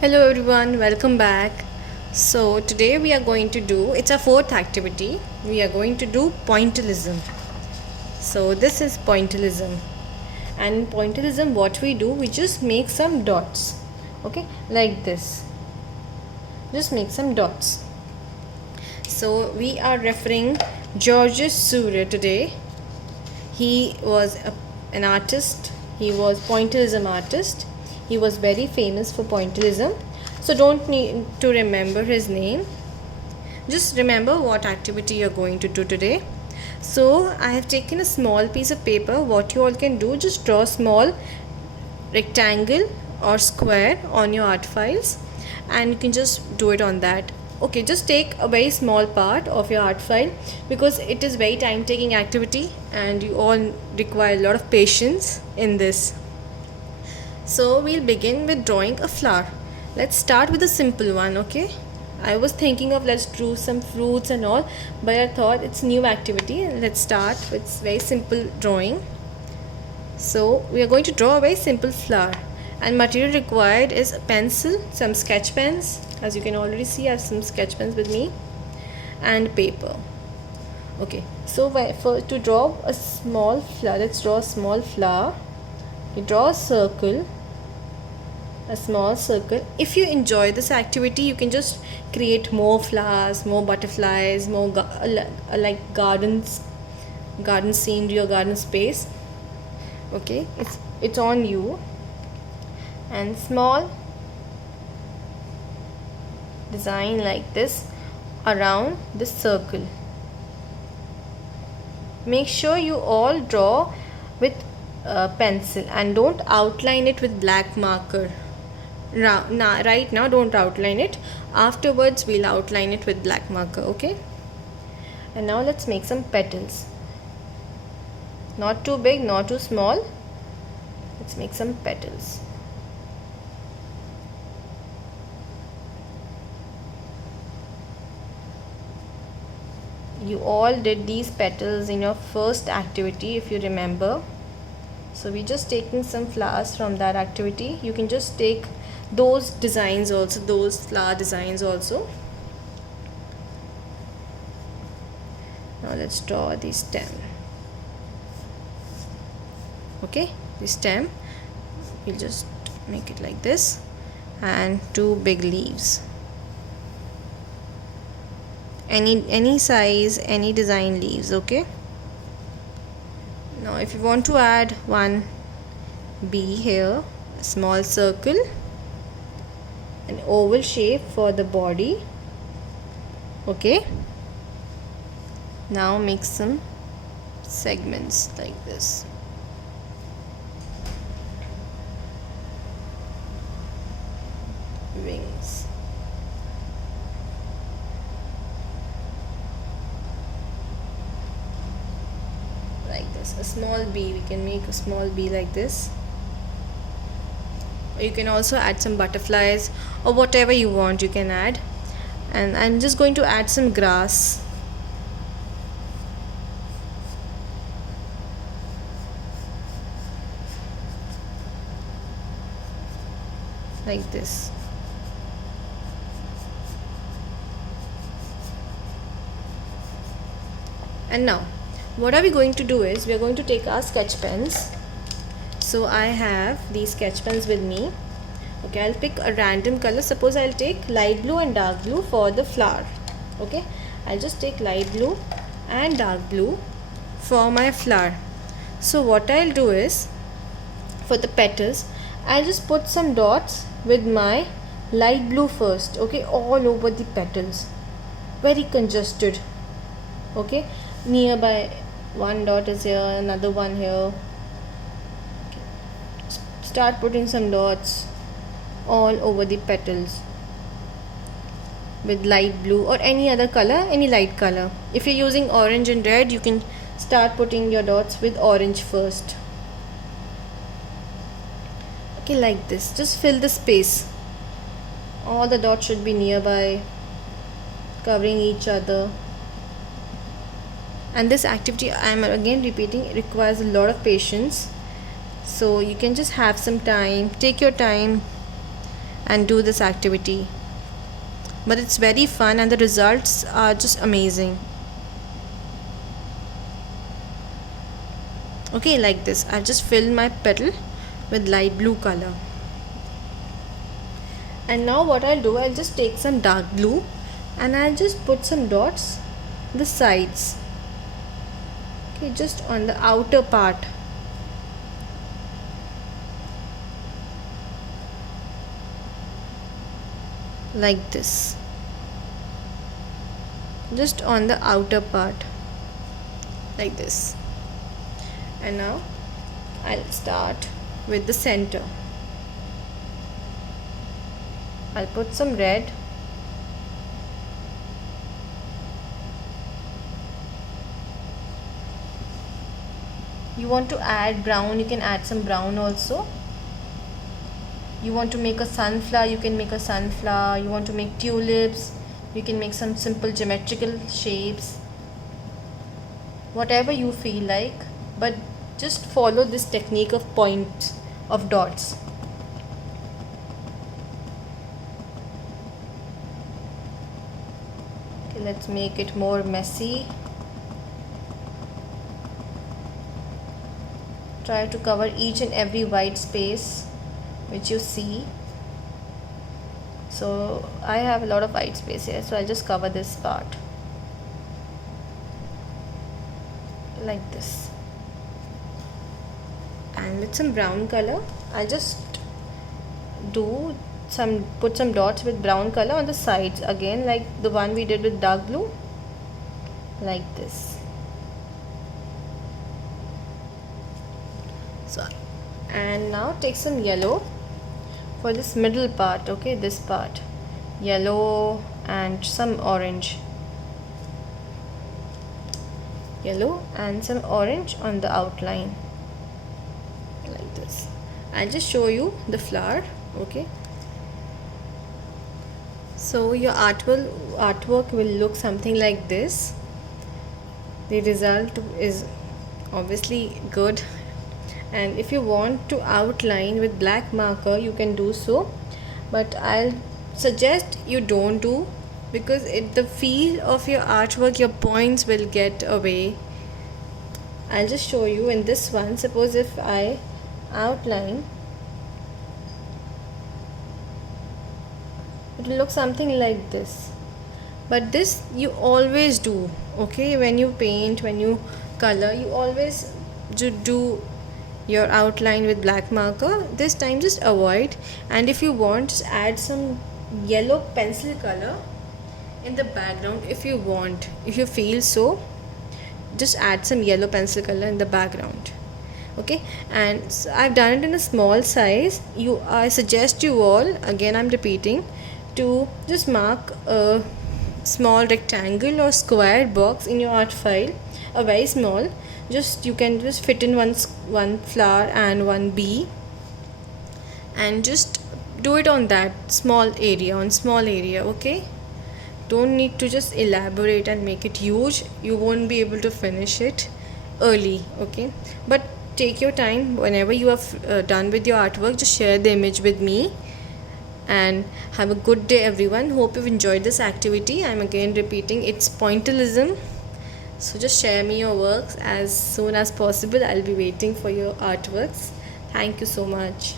Hello everyone, welcome back. So today we are going to do, it's our fourth activity. We are going to do pointillism. So this is pointillism. And in pointillism what we do, we just make some dots. Okay, like this. Just make some dots. So we are referring Georges Seurat today. He was an artist. He was pointillism artist. He was very famous for pointillism. So don't need to remember his name. Just remember what activity you're going to do today. So I have taken a small piece of paper. What you all can do, just draw a small rectangle or square on your art files and you can just do it on that. Okay, just take a very small part of your art file because it is very time taking activity and you all require a lot of patience in this. So we'll begin with drawing a flower. Let's start with a simple one. Okay, I was thinking of let's draw some fruits and all, but I thought it's new activity and let's start with very simple drawing. So we are going to draw a very simple flower and material required is a pencil, some sketch pens. As you can already see, I have some sketch pens with me and paper. Okay, so to draw a small flower, let's draw a small flower. You draw a circle, a small circle. If you enjoy this activity, you can just create more flowers, more butterflies, more like garden scenery or garden space. Okay, it's on you. And small design like this around this circle. Make sure you all draw with pencil and don't outline it with black marker. Right now don't outline it. Afterwards we'll outline it with black marker. Okay, and now let's make some petals. Not too big, not too small. Let's make some petals. You all did these petals in your first activity if you remember. So we're just taking some flowers from that activity. You can just take those designs also, those flower designs also. Now let's draw the stem. Okay, the stem, we'll just make it like this and two big leaves. Any size, any design leaves. Okay, now if you want to add one bee here, a small circle, an oval shape for the body. Okay, now make some segments like this. Wings. Like this, a small bee. We can make a small bee like this. You can also add some butterflies or whatever you want you can add. And I'm just going to add some grass. Like this. And now what are we going to do is we are going to take our sketch pens. So I have these sketch pens with me. Okay, I'll pick a random color. Suppose I'll take light blue and dark blue for the flower. Okay, I'll just take light blue and dark blue for my flower. So what I'll do is for the petals, I'll just put some dots with my light blue first. Okay, all over the petals, very congested. Okay, nearby one dot is here, another one here. Okay. Start putting some dots all over the petals with light blue or any other color, any light color. If you're using orange and red, you can start putting your dots with orange first. Okay, like this. Just fill the space. All the dots should be nearby, covering each other. And this activity, I am again repeating, it requires a lot of patience. So you can just have some time, take your time and do this activity. But it's very fun and the results are just amazing. Okay, like this. I've just filled my petal with light blue color. And now what I'll do, I'll just take some dark blue and I'll just put some dots the sides. Okay, just on the outer part. Like this. Just on the outer part. Like this. And now I'll start with the center. I'll put some red. You want to add brown, you can add some brown also. You want to make a sunflower, you can make a sunflower. You want to make tulips, you can make some simple geometrical shapes. Whatever you feel like, but just follow this technique of points of dots. Okay, let's make it more messy. Try to cover each and every white space which you see. So I have a lot of white space here, so I'll just cover this part like this. And with some brown color, I'll just put some dots with brown color on the sides again, like the one we did with dark blue, like this. So, and now take some yellow for this middle part. Okay, this part, yellow and some orange. Yellow and some orange on the outline, like this. I'll just show you the flower. Okay, so your artwork will look something like this. The result is obviously good, and if you want to outline with black marker you can do so, but I'll suggest you don't do, because the feel of your artwork, your points will get away. I'll just show you in this one. Suppose if I outline, it will look something like this. But this you always do, okay? When you paint, when you color, you always do your outline with black marker. This time just avoid, and if you want, just add some yellow pencil color in the background. If you want, if you feel so, just add some yellow pencil color in the background. Okay, and so I've done it in a small size. I suggest you all, again I'm repeating, to just mark a small rectangle or square box in your art file, a very small, just you can just fit in one flower and one bee, and just do it on that small area, okay? Don't need to just elaborate and make it huge. You won't be able to finish it early, okay? But take your time. Whenever you have done with your artwork, just share the image with me. And have a good day, everyone. Hope you've enjoyed this activity. I'm again repeating, it's pointillism. So just share me your works as soon as possible. I'll be waiting for your artworks. Thank you so much.